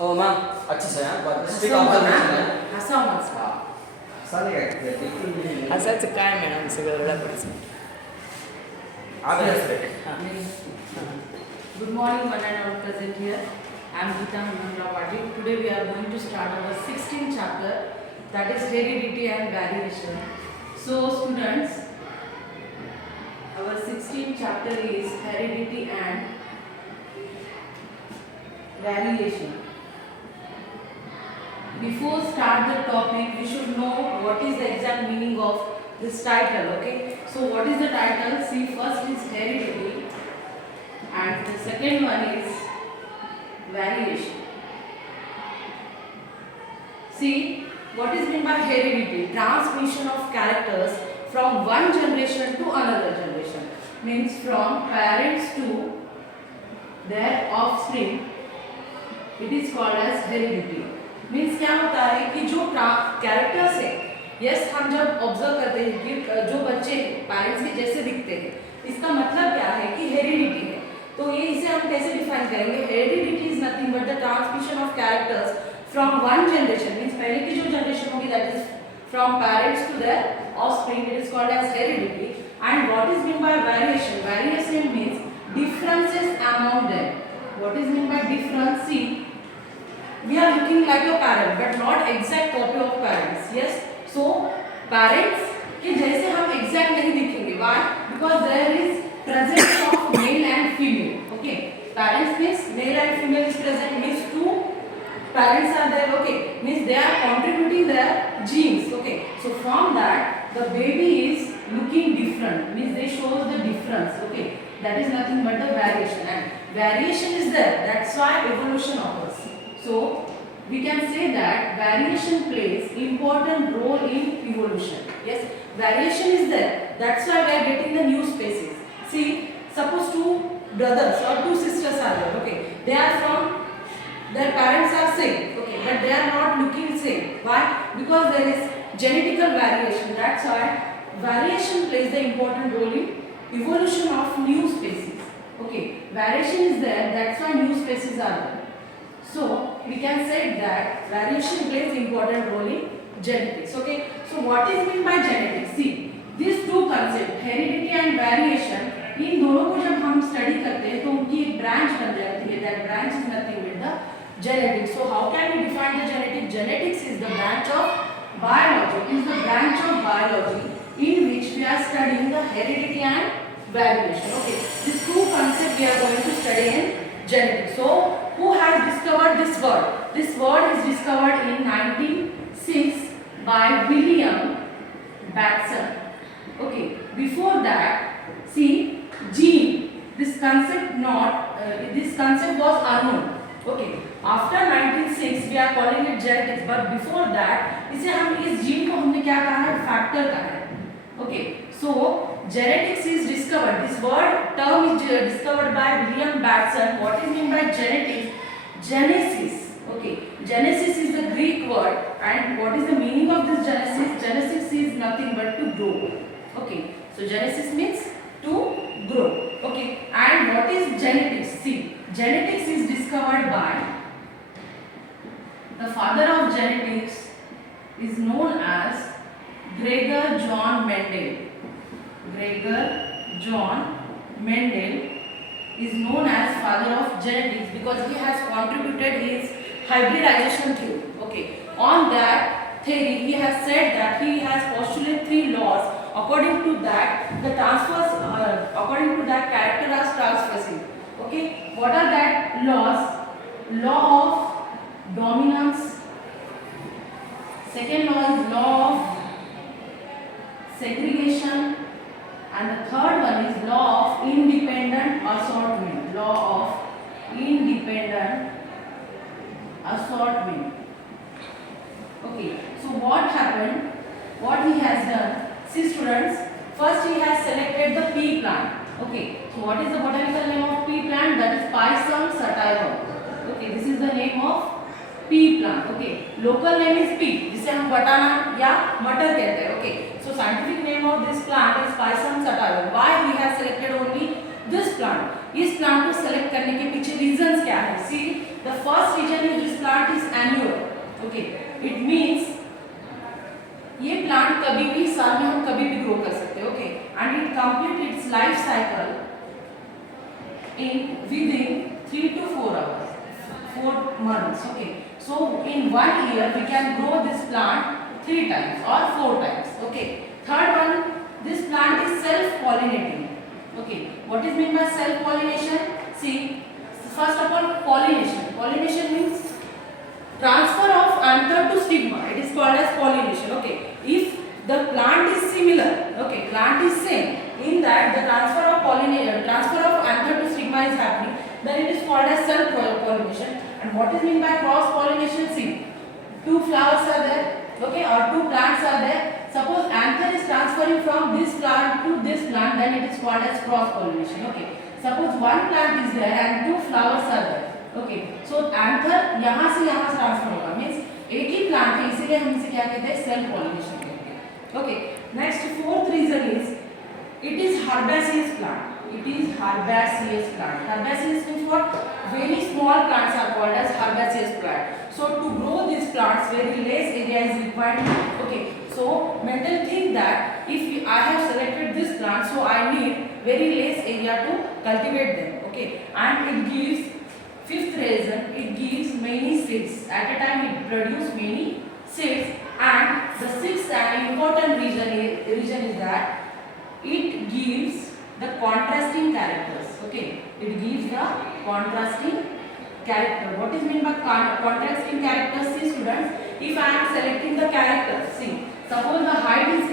Oh ma'am, अच्छा से यार but strict हसाव observation है. हसाव हाँ. साले काय बिलकुल असायचं काय मॅडम सगळं रडापडचं. obviously. Good morning, one and all present here. I am Geeta Hanandra Patil. Today we are going to start our 16th chapter, that is heredity and variation. So students, our 16th chapter is heredity and variation. Before start the topic, we should know what is the exact meaning of this title. Okay, so what is the title? See, first is heredity and the second one is variation. See, what is meant by heredity? Transmission of characters from one generation to another generation. Means from parents to their offspring. It is called as heredity. Means क्या होता है कि जो characters है, yes हम जब observe करते हैं कि जो बच्चे पेरेंट्स के जैसे दिखते हैं, इसका मतलब क्या है कि हेरिडिटी है. तो ये इसे हम कैसे डिफाइन करेंगे? Heredity is nothing but the transmission of characters from one generation. Means पहले की जो जनरेशन होगी that is from parents to their offspring. It is called as heredity. And what is mean by variation? Variation means differences among them. What is mean by difference? See, we are looking like a parent but not exact copy of parents. Yes, so parents के जैसे हम exact नहीं दिखेंगे. Why? Because there is presence of male and female. Okay, parents means male and female is present, means two parents are there. Okay, means they are contributing their genes. Okay, so from that the baby is looking different, means they show the difference. Okay, that is nothing but the variation, and variation is there, that's why evolution occurs. So we can say that variation plays important role in evolution. Yes, variation is there, that's why we are getting the new species. See, suppose two brothers or two sisters are there. Okay, they are from, their parents are same. Okay, but they are not looking same. Why? Because there is genetical variation. That's why variation plays the important role in evolution of new species. Okay, variation is there, that's why new species are there. So we can say that variation plays important role in genetics. Okay, so what is meant by genetics? See, these two concepts, heredity and variation, इन दोनों को जब हम study करते हैं तो उनकी एक branch बन जाती है. That branch is nothing with the genetics. So how can we define the genetics? Genetics is the branch of biology. It is the branch of biology in which we are studying the heredity and variation. Okay, these two concepts we are going to study in genetics. So who has discovered this word? This word is discovered in 1906 by William Batson. Okay, before that, see, gene, this concept was unknown. Okay, after 1906 we are calling it genetics, but before that इसे हम इस gene को हमने क्या कहा है? Factor कहा है. Okay, so genetics is discovered. This term is discovered by William Batson. What is meant by genetics? Genesis. Okay, Genesis is the Greek word, and what is the meaning of this Genesis? Genesis is nothing but to grow. Okay, so Genesis means to grow. Okay, and what is genetics? See, genetics is discovered by the father of genetics is known as Gregor John Mendel. Gregor John Mendel is known as father of genetics because he has contributed his hybridization theory. Okay, on that theory he has said that he has postulated 3 laws. According to that, the according to that, character are transversing. Okay, what are that laws? Law of dominance. Second law is law of segregation, and the third one is law of independent assortment. Law of independent assortment. Okay, so what happened? What he has done? See students, first he has selected the pea plant. Okay, so what is the botanical name of pea plant? That is Pisum sativum. Okay, this is the name of pea plant. Okay, local name is pea, जिसे हम बटाना या मटर कहते हैं. Okay, so scientific name of this plant is Pisum sativum. Why he has selected only this plant? इस plant को select करने के पीछे reasons क्या है? See, the first reason is this plant साल में हम कभी भी ग्रो कर सकते हैं. Okay, and it complete it's life cycle in within 3 to 4 hours, 4 months. Okay, so in 1 year we can grow this plant 3 times or 4 times. Okay, third one, this plant is self pollinating. Okay, what is meant by self pollination? See, first of all, pollination means transfer of anther to stigma. It is called as pollination. Okay, if the plant is similar, okay, plant is same, in that the transfer of anther to stigma is happening, then it is called as self pollination. And what is meant by cross pollination? See, two flowers are there, okay, or two plants are there. Suppose anther is transferring from this plant to this plant, then it is called as cross pollination. Okay, suppose one plant is there and two flowers are there. Okay, so anther यहाँ से transfer होगा, means एक ही plant है, इसीलिए हम इसे क्या कहते हैं, सेल्फ पॉलिनेशन कहते हैं. Okay, next fourth reason is it is herbaceous plant. It is herbaceous plant. Herbaceous means what? Very small plants are called as herbaceous plant. So to grow these plants, very less area is required. Okay, so mental think that if I have selected this plant, so I need very less area to cultivate them. Okay, and it gives, fifth reason, it gives many seeds. At a time it produces many seeds. And the sixth and important reason is that it gives the contrasting characters. Okay, it gives the contrasting character. What is meant by contrasting characters? See students, if I am selecting the characters, see, suppose the height is